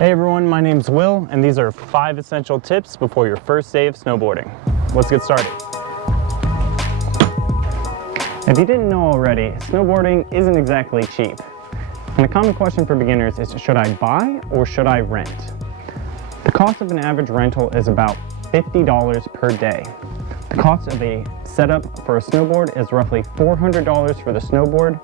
Hey everyone, my name's Will, and these are 5 essential tips before your first day of snowboarding. Let's get started. If you didn't know already, snowboarding isn't exactly cheap. And the common question for beginners is, should I buy or should I rent? The cost of an average rental is about $50 per day. The cost of a setup for a snowboard is roughly $400 for the snowboard,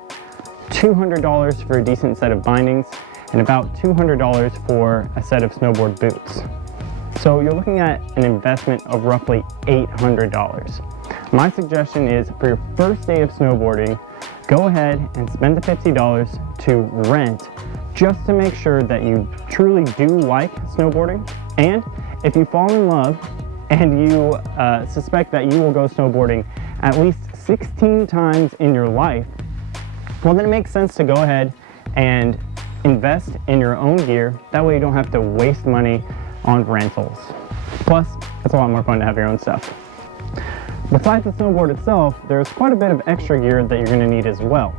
$200 for a decent set of bindings, and about $200 for a set of snowboard boots. So you're looking at an investment of roughly $800. My suggestion is, for your first day of snowboarding, go ahead and spend the $50 to rent, just to make sure that you truly do like snowboarding. And if you fall in love and you suspect that you will go snowboarding at least 16 times in your life, well, then it makes sense to go ahead and invest in your own gear. That way you don't have to waste money on rentals. Plus, it's a lot more fun to have your own stuff. Besides the snowboard itself, there's quite a bit of extra gear that you're going to need as well.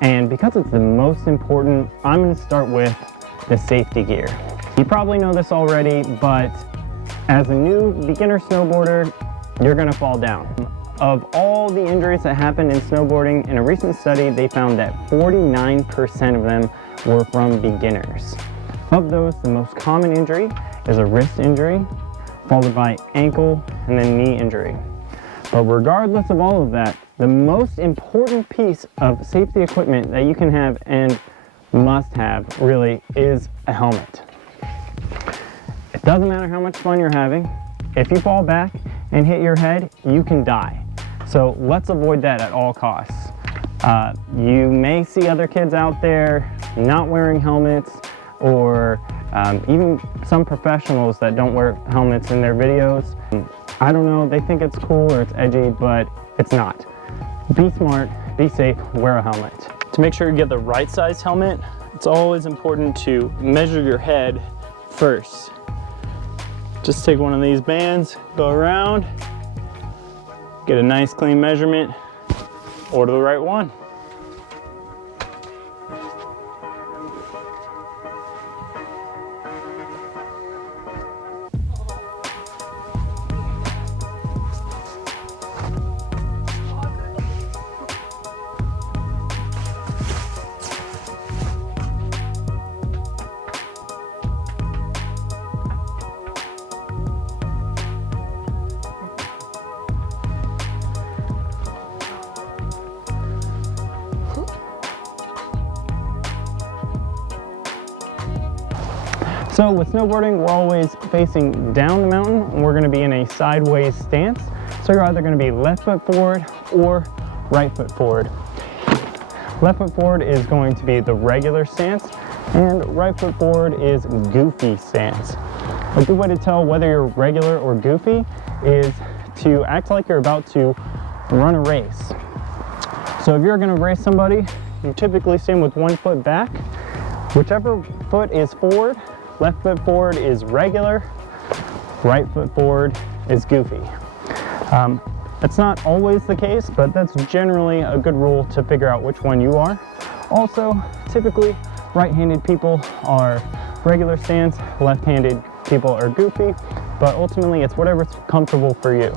And because it's the most important, I'm going to start with the safety gear. You probably know this already, but as a new beginner snowboarder, you're going to fall down. Of all the injuries that happen in snowboarding, in a recent study, they found that 49% of them were from beginners. Of those, the most common injury is a wrist injury, followed by ankle and then knee injury. But regardless of all of that, the most important piece of safety equipment that you can have and must have really is a helmet. It doesn't matter how much fun you're having. If you fall back and hit your head, you can die. So let's avoid that at all costs. You may see other kids out there not wearing helmets, or even some professionals that don't wear helmets in their videos. I don't know, they think it's cool or it's edgy, but it's not. Be smart, be safe, wear a helmet. To make sure you get the right size helmet, it's always important to measure your head first. Just take one of these bands, go around, get a nice clean measurement, order the right one. So with snowboarding, we're always facing down the mountain, and we're going to be in a sideways stance. So you're either going to be left foot forward or right foot forward. Left foot forward is going to be the regular stance, and right foot forward is goofy stance. A good way to tell whether you're regular or goofy is to act like you're about to run a race. So if you're going to race somebody, you typically stand with one foot back. Whichever foot is forward, left foot forward is regular, right foot forward is goofy. That's not always the case, but that's generally a good rule to figure out which one you are. Also, typically, right-handed people are regular stance, left-handed people are goofy, but ultimately it's whatever's comfortable for you.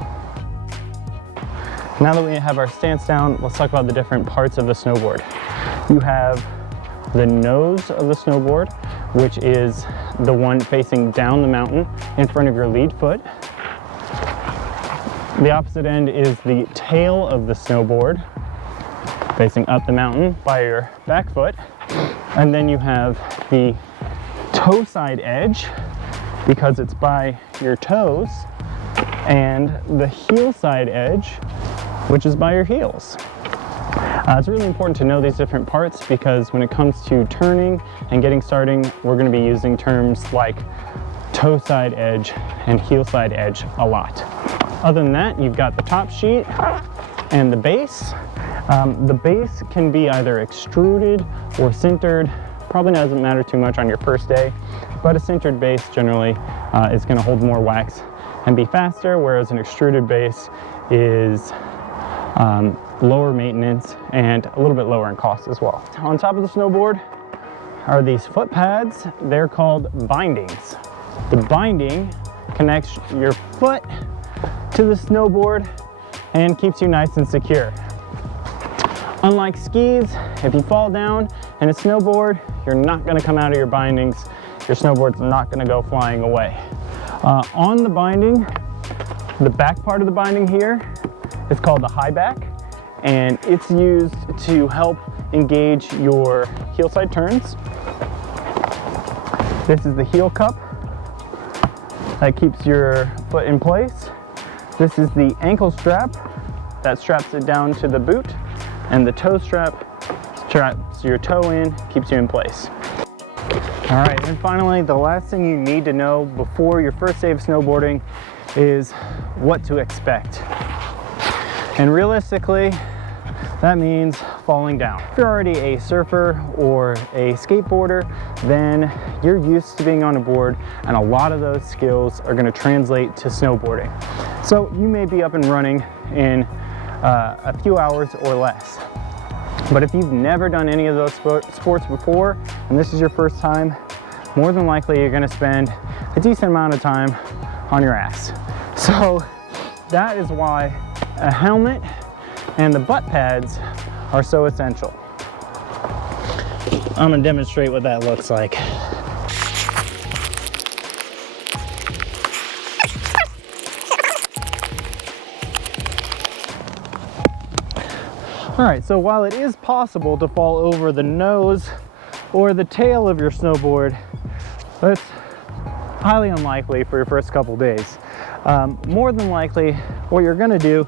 Now that we have our stance down, let's talk about the different parts of the snowboard. You have the nose of the snowboard, which is the one facing down the mountain in front of your lead foot. The opposite end is the tail of the snowboard, facing up the mountain by your back foot. And then you have the toe side edge, because it's by your toes, and the heel side edge, which is by your heels. It's really important to know these different parts, because when it comes to turning and getting starting, we're going to be using terms like toe side edge and heel side edge a lot. Other than that, you've got the top sheet and the base. The base can be either extruded or sintered. Probably doesn't matter too much on your first day, but a sintered base generally is going to hold more wax and be faster, whereas an extruded base is lower maintenance and a little bit lower in cost as well. On top of the snowboard, are these foot pads. They're called bindings. The binding connects your foot to the snowboard and keeps you nice and secure. Unlike skis, if you fall down in a snowboard, you're not going to come out of your bindings. Your snowboard's not going to go flying away. On the binding, the back part of the binding here is called the high back, and it's used to help engage your heel side turns. This is the heel cup that keeps your foot in place. This is the ankle strap that straps it down to the boot, and the toe strap straps your toe in, keeps you in place. All right, and finally, the last thing you need to know before your first day of snowboarding is what to expect. And realistically, that means falling down. If you're already a surfer or a skateboarder, then you're used to being on a board, and a lot of those skills are going to translate to snowboarding. So you may be up and running in a few hours or less. But if you've never done any of those sports before, and this is your first time, more than likely you're going to spend a decent amount of time on your ass. So that is why a helmet and the butt pads are so essential. I'm going to demonstrate what that looks like. All right, so while it is possible to fall over the nose or the tail of your snowboard, it's highly unlikely for your first couple days. More than likely, what you're gonna do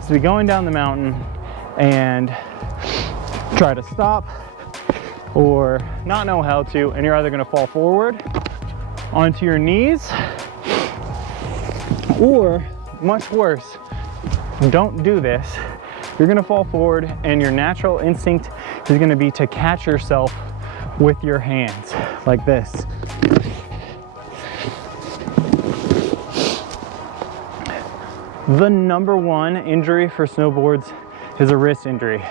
is be going down the mountain and try to stop or not know how to, and you're either gonna fall forward onto your knees, or much worse, don't do this. You're gonna fall forward, and your natural instinct is gonna be to catch yourself with your hands, like this. The number one injury for snowboards is a wrist injury.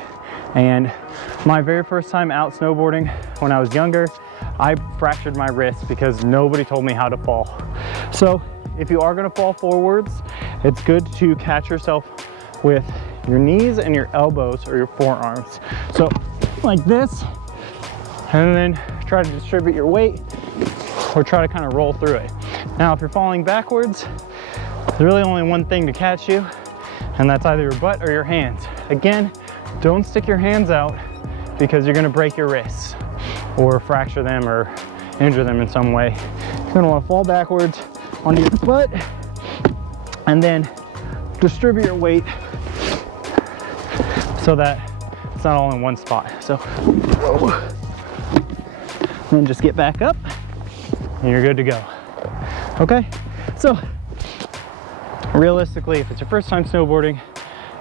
And my very first time out snowboarding when I was younger, I fractured my wrist because nobody told me how to fall. So if you are gonna fall forwards, it's good to catch yourself with your knees and your elbows or your forearms. So like this, and then try to distribute your weight or try to kind of roll through it. Now, if you're falling backwards, there's really only one thing to catch you, and that's either your butt or your hands. Again, don't stick your hands out because you're gonna break your wrists or fracture them or injure them in some way. You're gonna wanna fall backwards onto your butt and then distribute your weight so that it's not all in one spot. So, whoa. Then just get back up and you're good to go. Okay, so realistically, if it's your first time snowboarding,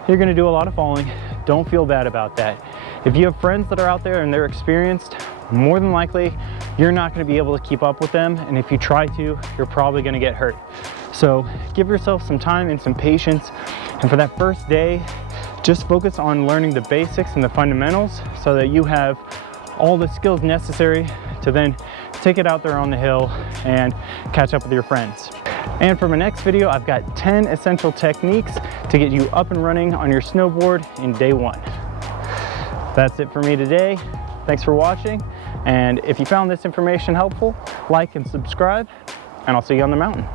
you're gonna do a lot of falling. Don't feel bad about that. If you have friends that are out there and they're experienced, more than likely, you're not gonna be able to keep up with them. And if you try to, you're probably gonna get hurt. So give yourself some time and some patience. And for that first day, just focus on learning the basics and the fundamentals so that you have all the skills necessary to then take it out there on the hill and catch up with your friends. And for my next video, I've got 10 essential techniques to get you up and running on your snowboard in day one. That's it for me today. Thanks for watching. And if you found this information helpful, like and subscribe, and I'll see you on the mountain.